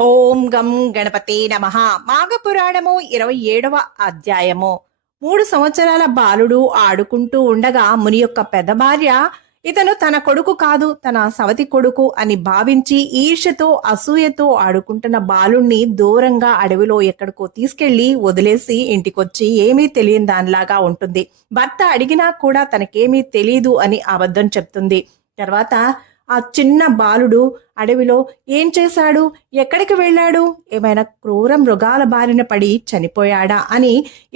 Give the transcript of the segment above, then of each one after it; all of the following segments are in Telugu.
ఓం గం గణపతే నమః. మాఘపురాణము 27వ అధ్యాయము. 3 సంవత్సరాల బాలుడు ఆడుకుంటూ ఉండగా ముని యొక్క పెద్ద భార్య ఇతను తన కొడుకు కాదు, తన సవతి కొడుకు అని భావించి ఈర్ష్యతో అసూయతో ఆడుకుంటున్న బాలుణ్ణి దూరంగా అడవిలో ఎక్కడికో తీసుకెళ్లి వదిలేసి ఇంటికొచ్చి ఏమీ తెలియని దానిలాగా ఉంటుంది. భర్త అడిగినా కూడా తనకేమీ తెలీదు అని అబద్ధం చెప్తుంది. తర్వాత ఆ చిన్న బాలుడు అడవిలో ఏం చేశాడు, ఎక్కడికి వెళ్ళాడు, ఏమైనా క్రూర మృగాల బారిన పడి చనిపోయాడా అని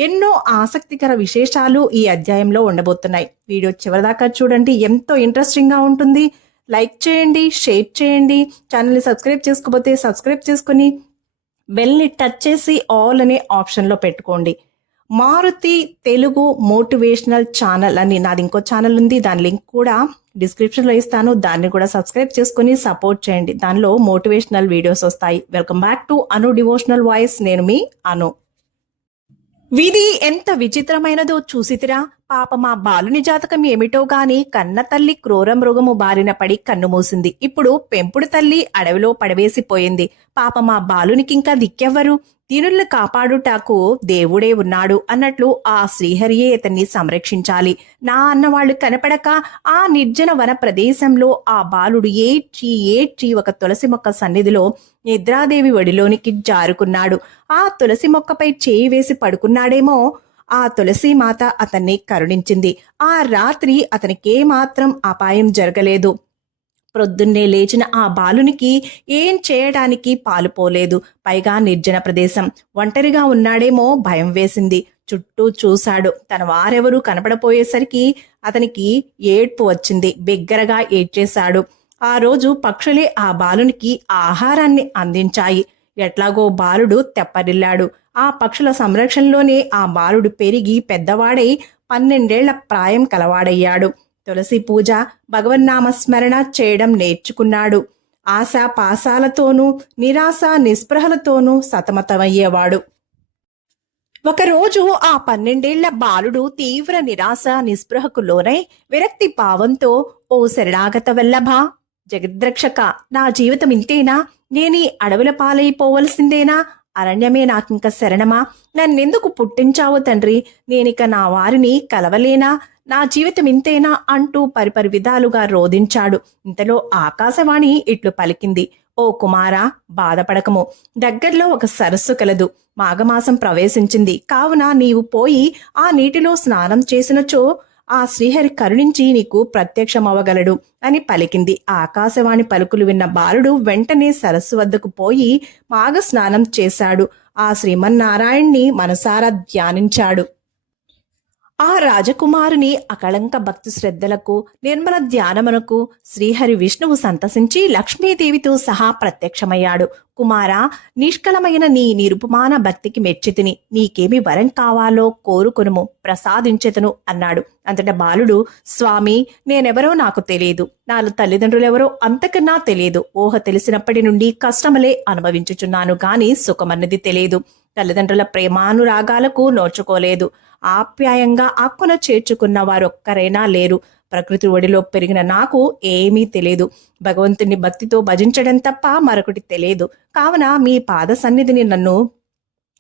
ఎన్నో ఆసక్తికర విశేషాలు ఈ అధ్యాయంలో ఉండబోతున్నాయి. వీడియో చివరిదాకా చూడండి, ఎంతో ఇంట్రెస్టింగ్ గా ఉంటుంది. లైక్ చేయండి, షేర్ చేయండి. ఛానల్ని సబ్స్క్రైబ్ చేసుకోకపోతే సబ్స్క్రైబ్ చేసుకుని బెల్ని టచ్ చేసి ఆల్ అనే ఆప్షన్లో పెట్టుకోండి. మారుతి తెలుగు మోటివేషనల్ ఛానల్ అని నాది ఇంకో ఛానల్ ఉంది, దాని లింక్ కూడా డిస్క్రిప్షన్లో ఇస్తాను. దాన్ని కూడా సబ్స్క్రైబ్ చేసుకుని సపోర్ట్ చేయండి. దానిలో మోటివేషనల్ వీడియోస్ వస్తాయి. Welcome back to Anu devotional voice. నేను మీ అను. విధి ఎంత విచిత్రమైనదో చూసితిరా. పాప మా బాలుని జాతకం ఏమిటో గాని కన్న తల్లి క్రూర మృగము బారిన పడి కన్ను మూసింది. ఇప్పుడు పెంపుడు తల్లి అడవిలో పడవేసిపోయింది. పాప మా బాలునికింకా దిక్కెవ్వరు? దీనుల్ని కాపాడుటకు దేవుడే ఉన్నాడు అన్నట్లు ఆ శ్రీహరియే ఇతన్ని సంరక్షించాలి. నా అన్నవాళ్లు కనపడక ఆ నిర్జన వన ప్రదేశంలో ఆ బాలుడు ఏడ్చి ఒక తులసి మొక్క సన్నిధిలో నిద్రాదేవి ఒడిలోనికి జారుకున్నాడు. ఆ తులసి మొక్కపై చేయి వేసి పడుకున్నాడేమో. ఆ తులసి మాత అతన్ని కరుణించింది. ఆ రాత్రి అతనికేమాత్రం అపాయం జరగలేదు. ప్రొద్దున్నే లేచిన ఆ బాలునికి ఏం చేయడానికి పాలుపోలేదు. పైగా నిర్జన ప్రదేశం, ఒంటరిగా ఉన్నాడేమో భయం వేసింది. చుట్టూ చూశాడు. తన వారెవరూ కనపడపోయేసరికి అతనికి ఏడ్పు వచ్చింది. బిగ్గరగా ఏడ్చేశాడు. ఆ రోజు పక్షులే ఆ బాలునికి ఆహారాన్ని అందించాయి. ఎట్లాగో బాలుడు తెప్పరిల్లాడు. ఆ పక్షుల సంరక్షణలోనే ఆ బాలుడు పెరిగి పెద్దవాడై 12 ఏళ్ల ప్రాయం కలవాడయ్యాడు. తులసి పూజ, భగవన్నామస్మరణ చేయడం నేర్చుకున్నాడు. ఆశా పాశాలతోనూ నిరాశ నిస్పృహలతోనూ సతమతమయ్యేవాడు. ఒకరోజు ఆ 12 ఏళ్ల బాలుడు తీవ్ర నిరాశ నిస్పృహకు లోనై విరక్తి భావంతో, ఓ శరణాగత వల్లభ, జగద్రక్షక, నా జీవితం ఇంతేనా? నేనీ అడవుల పాలైపోవలసిందేనా? అరణ్యమే నాకింక శరణమా? నన్నెందుకు పుట్టించావు తండ్రి? నేనిక నా వారిని కలవలేనా? నా జీవితం ఇంతేనా అంటూ పరిపరి విధాలుగా రోధించాడు. ఇంతలో ఆకాశవాణి ఇట్లు పలికింది. ఓ కుమారా, బాధపడకము. దగ్గరలో ఒక సరస్సు కలదు. మాఘమాసం ప్రవేశించింది కావున నీవు పోయి ఆ నీటిలో స్నానం చేసినచో ఆ శ్రీహరి కరుణించి నీకు ప్రత్యక్షమవగలడు అని పలికింది. ఆకాశవాణి పలుకులు విన్న బాలుడు వెంటనే సరస్సు వద్దకు పోయి మాఘ స్నానం చేశాడు. ఆ శ్రీమన్నారాయణ్ణి మనసారా ధ్యానించాడు. ఆ రాజకుమారుని అకళంక భక్తి శ్రద్ధలకు, నిర్మల ధ్యానమునకు శ్రీహరి విష్ణువు సంతసించి లక్ష్మీదేవితో సహా ప్రత్యక్షమయ్యాడు. కుమారా, నిష్కలమైన నీ నిరుపమాన భక్తికి మెచ్చితిని. నీకేమి వరం కావాలో కోరుకొనుము, ప్రసాదించెతను అన్నాడు. అంతటా బాలుడు, స్వామి, నేనెవరో నాకు తెలియదు. నా తల్లిదండ్రులెవరో అంతకన్నా తెలియదు. ఊహ తెలిసినప్పటి నుండి కష్టములే అనుభవించుచున్నాను గాని సుఖమన్నది తెలియదు. తల్లిదండ్రుల ప్రేమానురాగాలకు నోచుకోలేదు. ఆప్యాయంగా ఆక్కున చేర్చుకున్న వారొక్కరైనా లేరు. ప్రకృతి ఒడిలో పెరిగిన నాకు ఏమీ తెలియదు. భగవంతుని భక్తితో భజించడం తప్ప మరొకటి తెలియదు. కావున మీ పాద సన్నిధిని నన్ను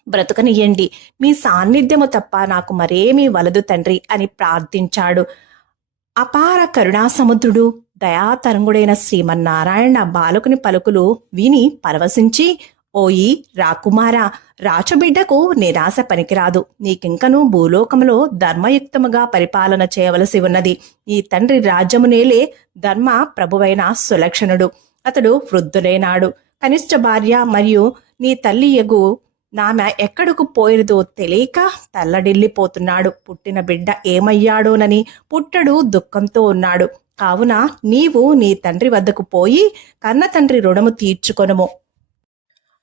బ్రతుకనియండి. మీ సాన్నిధ్యము తప్ప నాకు మరేమీ వలదు తండ్రి అని ప్రార్థించాడు. అపార కరుణా సముద్రుడు, దయాతరంగుడైన శ్రీమన్నారాయణ బాలకుని పలుకులు విని పరవశించి, ఓయి రాకుమారా, రాచబిడ్డకు నిరాశ పనికిరాదు. నీకింకనూ భూలోకములో ధర్మయుక్తముగా పరిపాలన చేయవలసి ఉన్నది. ఈ తండ్రి రాజ్యమునేలే ధర్మ ప్రభువైన సులక్షణుడు. అతడు వృద్ధుడైనాడు. కనిష్ట భార్య మరియు నీ తల్లి యగు నామె ఎక్కడకు పోయినదో తెలియక తల్లడిల్లిపోతున్నాడు. పుట్టిన బిడ్డ ఏమయ్యాడోనని పుట్టడు దుఃఖంతో ఉన్నాడు. కావున నీవు నీ తండ్రి వద్దకు పోయి కన్న తండ్రి రుణము తీర్చుకొనుము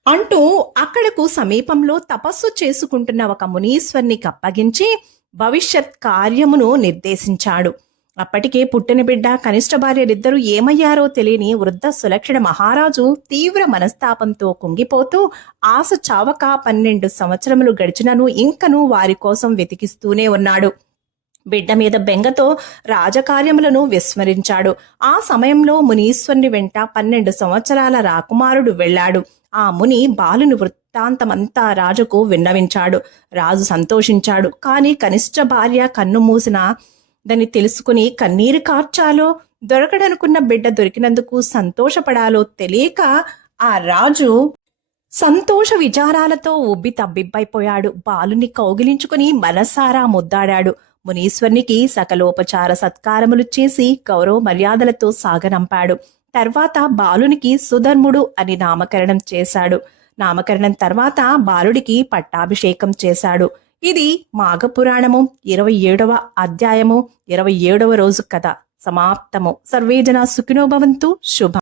అంటూ అక్కడకు సమీపంలో తపస్సు చేసుకుంటున్న ఒక మునీశ్వర్ని అప్పగించి భవిష్యత్ కార్యమును నిర్దేశించాడు. అప్పటికే పుట్టిన బిడ్డ కనిష్ట భార్యలిద్దరూ ఏమయ్యారో తెలియని వృద్ధ సులక్షణ మహారాజు తీవ్ర మనస్తాపంతో కుంగిపోతూ ఆశ చావక 12 సంవత్సరములు గడిచినను ఇంకనూ వారి కోసం వెతికిస్తూనే ఉన్నాడు. బిడ్డ మీద బెంగతో రాజకార్యములను విస్మరించాడు. ఆ సమయంలో మునీశ్వరుని వెంట 12 సంవత్సరాల రాకుమారుడు వెళ్ళాడు. ఆ ముని బాలుని వృత్తాంతమంతా రాజుకు విన్నవించాడు. రాజు సంతోషించాడు. కాని కనిష్ట భార్య కన్ను మూసిన దాన్ని తెలుసుకుని కన్నీరు కార్చాలో, దొరకడనుకున్న బిడ్డ దొరికినందుకు సంతోషపడాలో తెలియక ఆ రాజు సంతోష విచారాలతో ఉబ్బి తబ్బిబ్బైపోయాడు. బాలుని కౌగిలించుకుని మనసారా ముద్దాడాడు. మునీశ్వరునికి సకలోపచార సత్కారములు చేసి గౌరవ మర్యాదలతో సాగనంపాడు. తర్వాత బాలునికి సుధర్ముడు అని నామకరణం చేశాడు. నామకరణం తర్వాత బాలుడికి పట్టాభిషేకం చేశాడు. ఇది మాఘపురాణము 27వ అధ్యాయము 27వ రోజు కథ సమాప్తము. సర్వేజన సుఖినో భవంతు. శుభం.